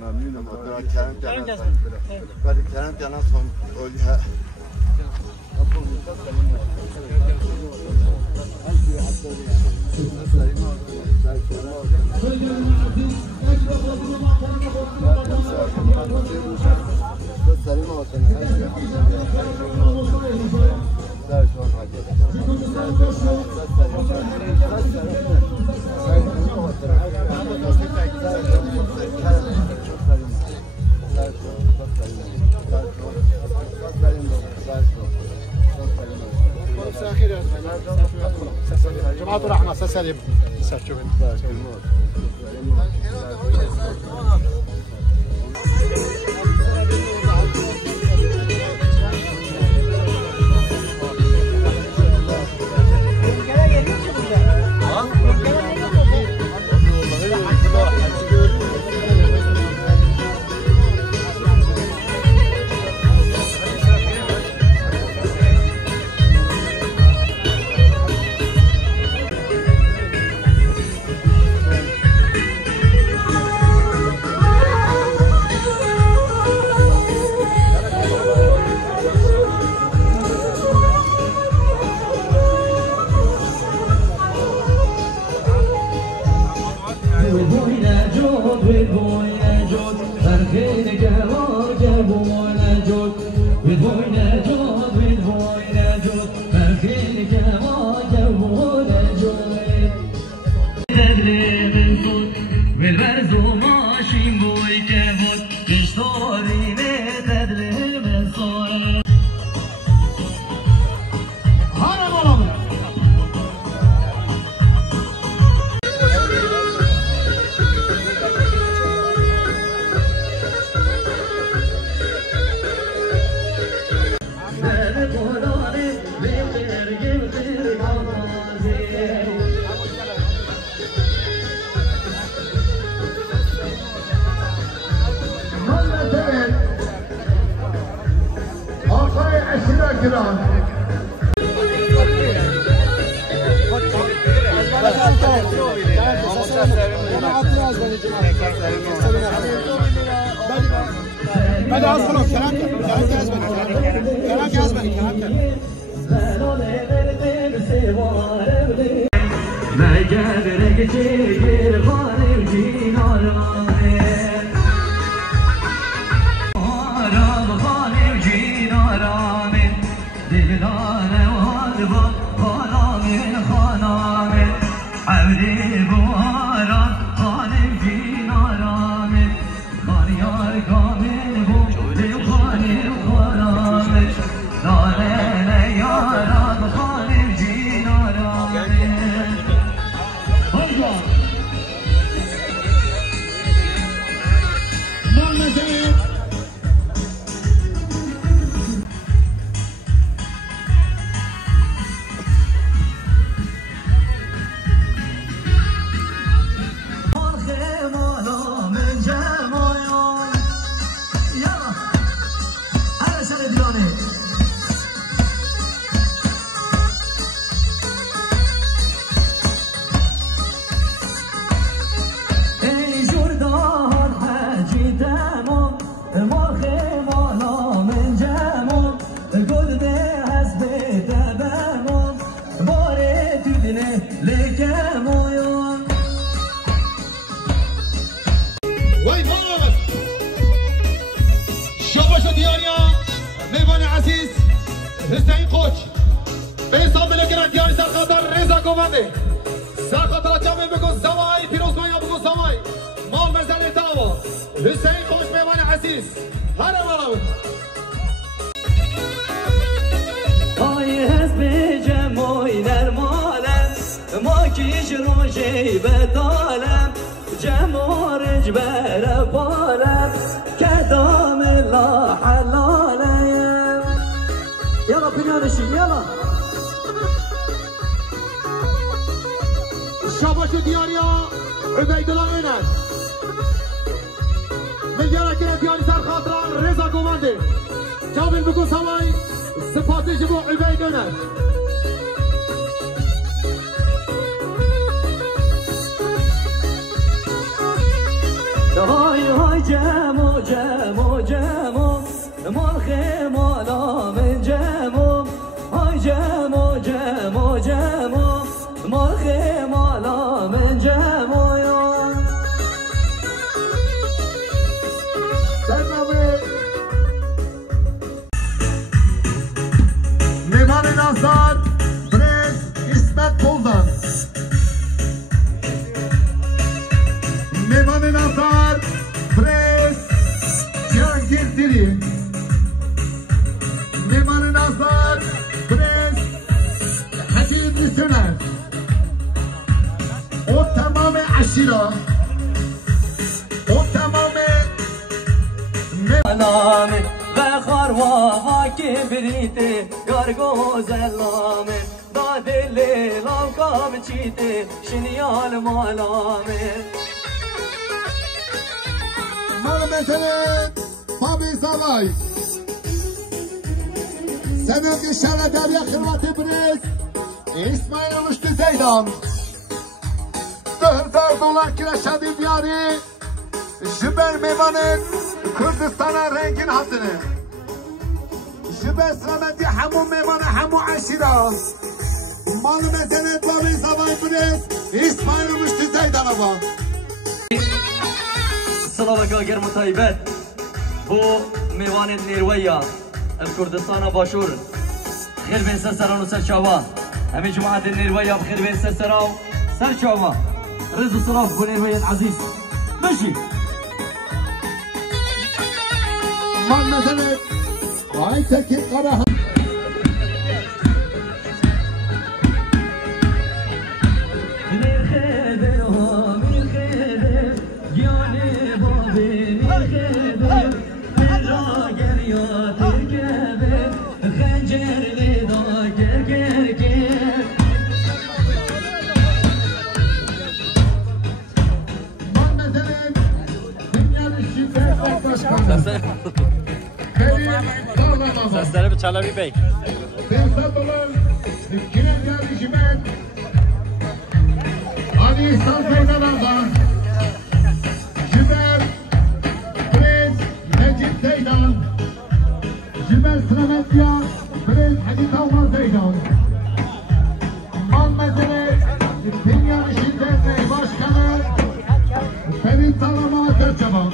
ممنونم خاطر کرم جناب هم اولها جماعة الرحمة سلم سلم جمو جمو جمو مال خمالا من جمو های جمو جمو جمو مال خمالا من جمو یا مهمان نازدار برنس اسمت بولدان. مهمان نازدار برنس جهانگیر دیری. مهمان نازدار برنس حکیم میسنر. و تمام عشیره و تمام نامه و خاروا که بریته گارگو زلامه دا دل لاوکا بچیته شنیال مالامه مال مثل بابی سالای سبب شهر دریا خدمت برنس اسماعیل مشت زیدان $1000 kireşadi diyarı Jüber meyvanın Kürdistan'a rengin hatını Jüber selametli hamu meyvanı hamu aşira Malı mezenet babi zavay brez İsmail Müştü Zeydan'a bak سلامك غير مطيبات بو ميوان النيروية الكردستان باشور خير بين سرسران وسر شاوا همي جماعة النيروية بخير بين سرسران سر شاوا رزق صلاف بو نيروية العزيز ماشي Mal mezenet Aytekin Karahan Sesleri bir Çelebi Bey. Ali İhsan Zeydan Ağa Jüber Prens Necip Zeydan Jüber Selametya Prens Hadi Tavman Zeydan Mal Mesele Dünya İşi Derneği Başkanı Ferit Salama Köçaban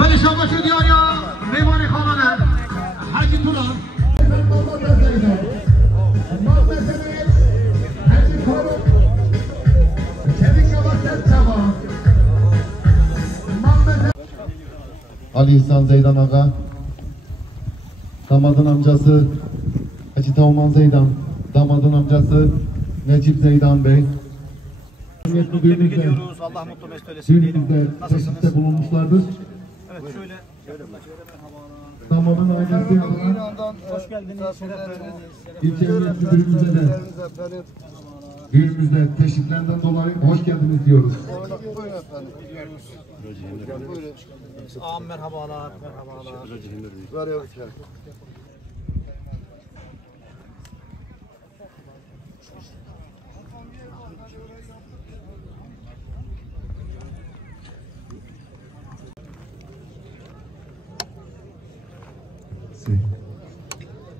Veli Şabaşı diyor ya Meyvani Khananı Hacı Turan Mal Mesele Hacı Koruk Çevik Yavaşlar Çaba Mal Mesele Ali İhsan Zeydan Ağa damadın amcası Hacı Tavman Zeydan damadın amcası Necip Zeydan Bey Tebrik ediyoruz. Allah mutlu mesut eylesin. düğünümüzde teşrifte bulunmuşlardır. Evet şöyle. Damadın ailesi adına Hoş geldiniz. Şeref verdiniz. ilçe emniyet müdürümüze de düğünümüzde teşriflerinden dolayı hoş geldiniz diyoruz. Ağam merhabalar. Merhabalar.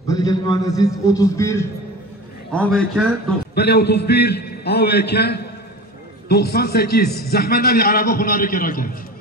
Beli Gelman Aziz 31 AVK Beli 31 AVK 98 Zahmet Nebi Araba Hunarı Keraket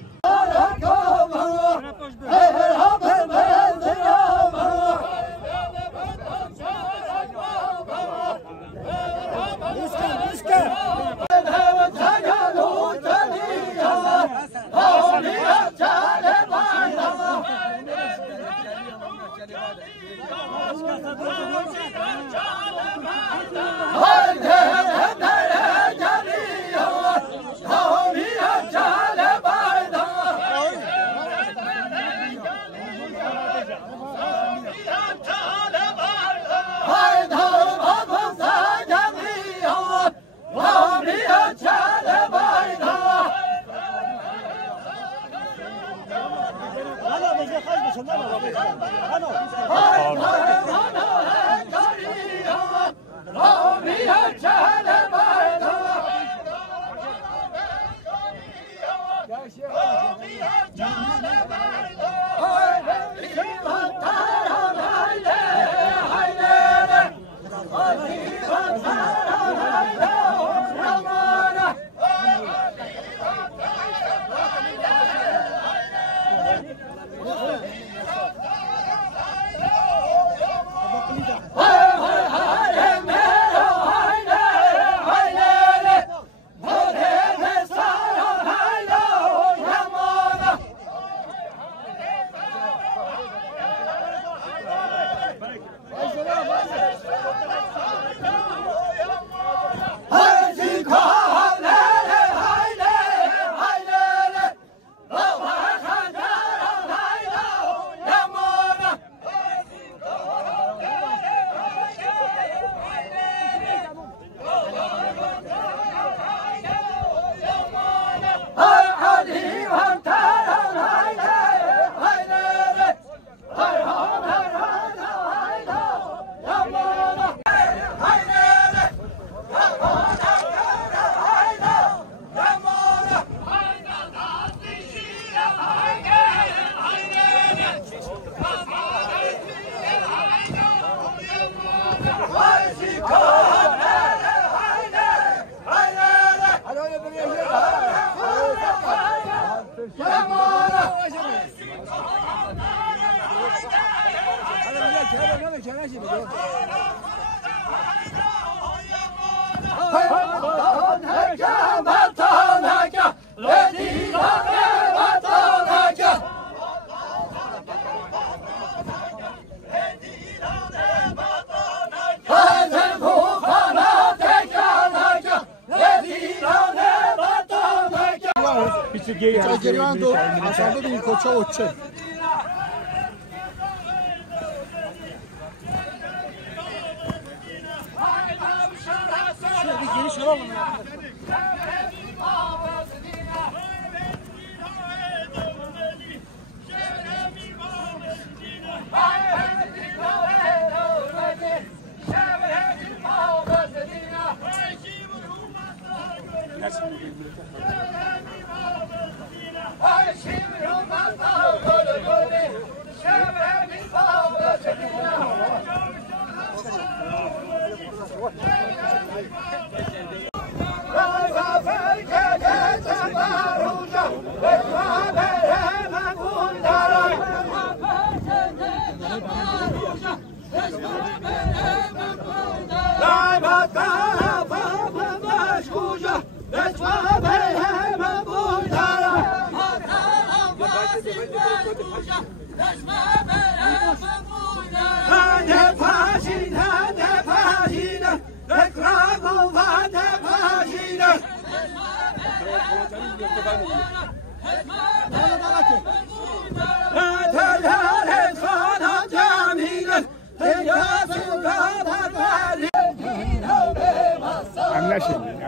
گریان دو اصلا ببین کوچه و چه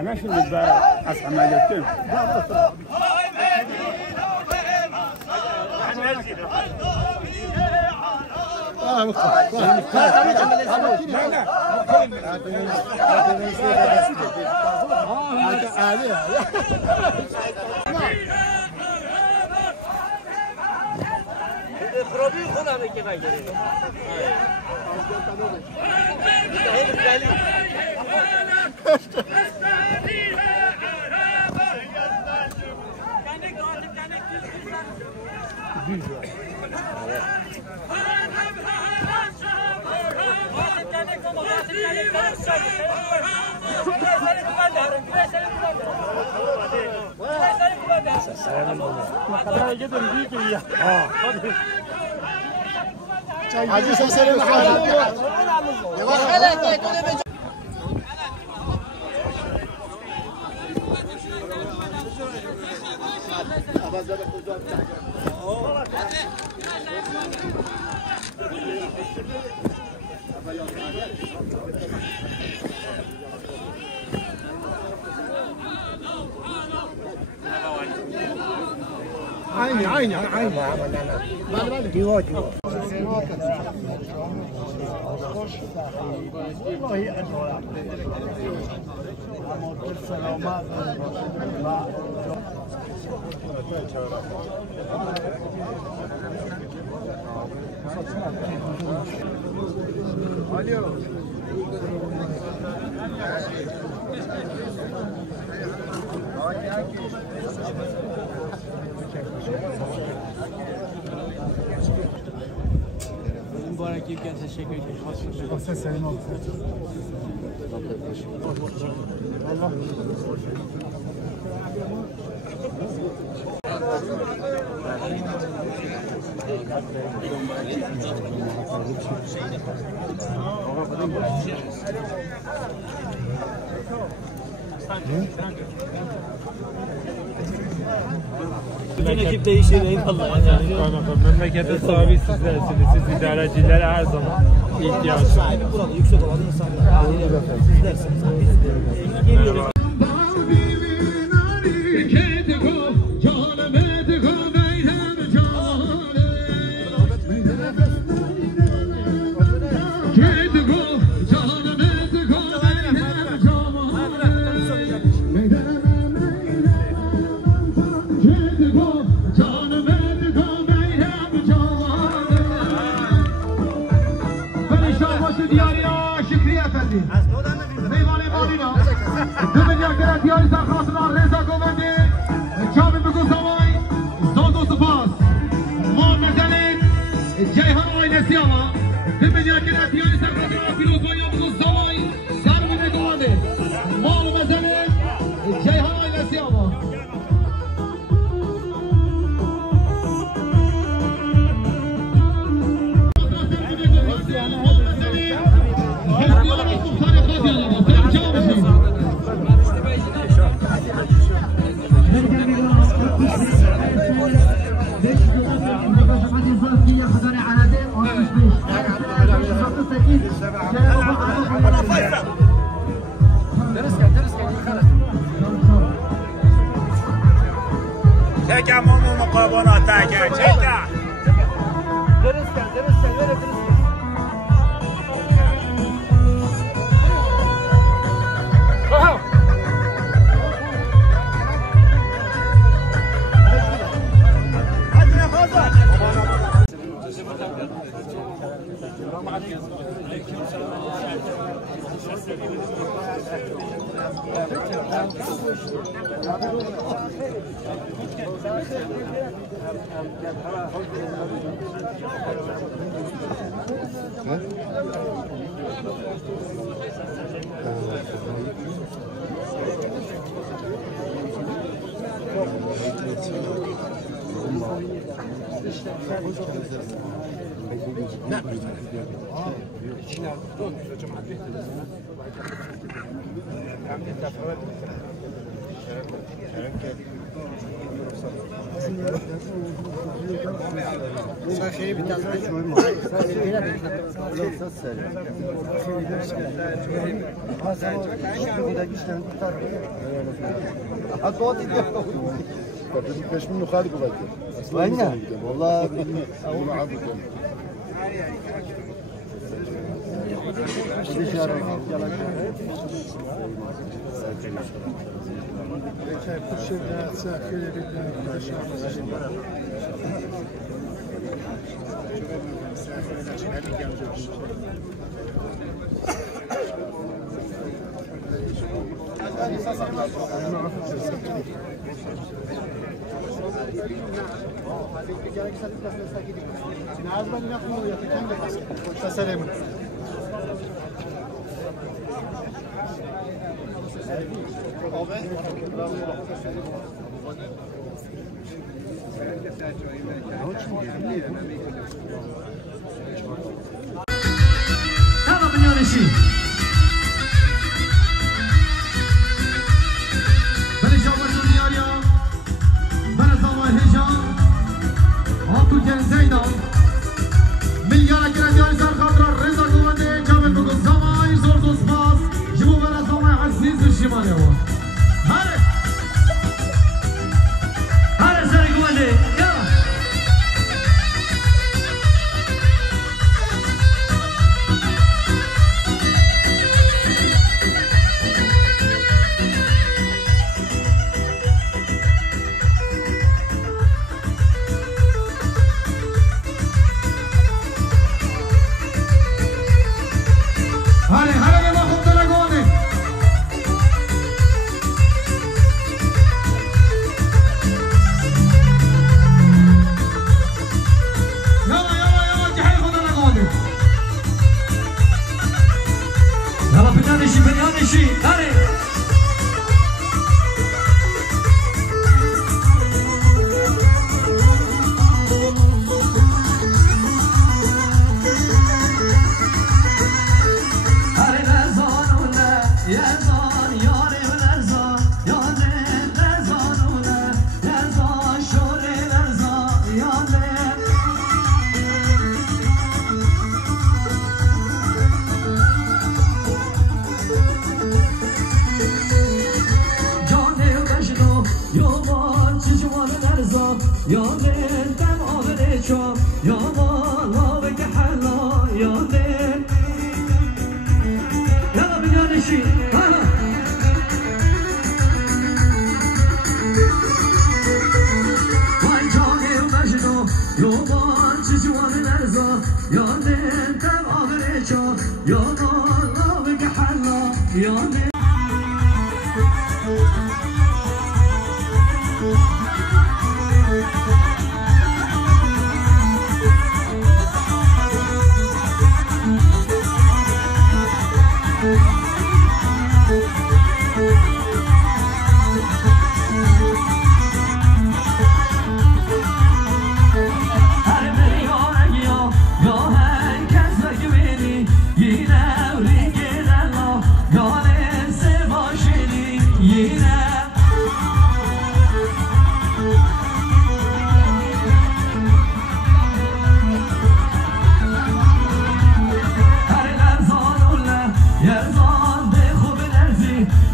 أنا شو اللي أصحى ما جبتهم. خرابی خودم که بگیرید. عيني ديوات mübarek yılken teşekkür ederim. Sen senin ol. Allah. Bütün ekip değişiyor eyvallah. Memleketin sahibi sizlersiniz. Siz idarecilere her zaman ihtiyaç var. Sahibi burada yüksek olan insanlar. Sizlersiniz. Geliyorum. چکم همون مقابلات تکه چکم درست کن كاش منه خالد وغير والله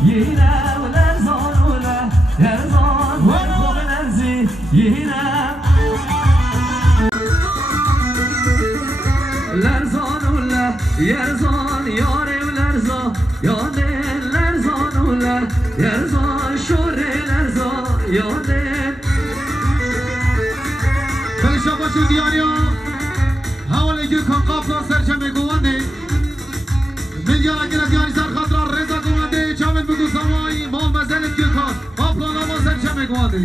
Yine گله یرزا شوره لرزا یاده بلشا باشو دیاریا حوالی که کن قافلا سرچمه گوانده میلیارا گره دیاری سر خاطر رضا گوانده چامل بگو سوایی مال مزلت که کن قافلا نما سرچمه گوانده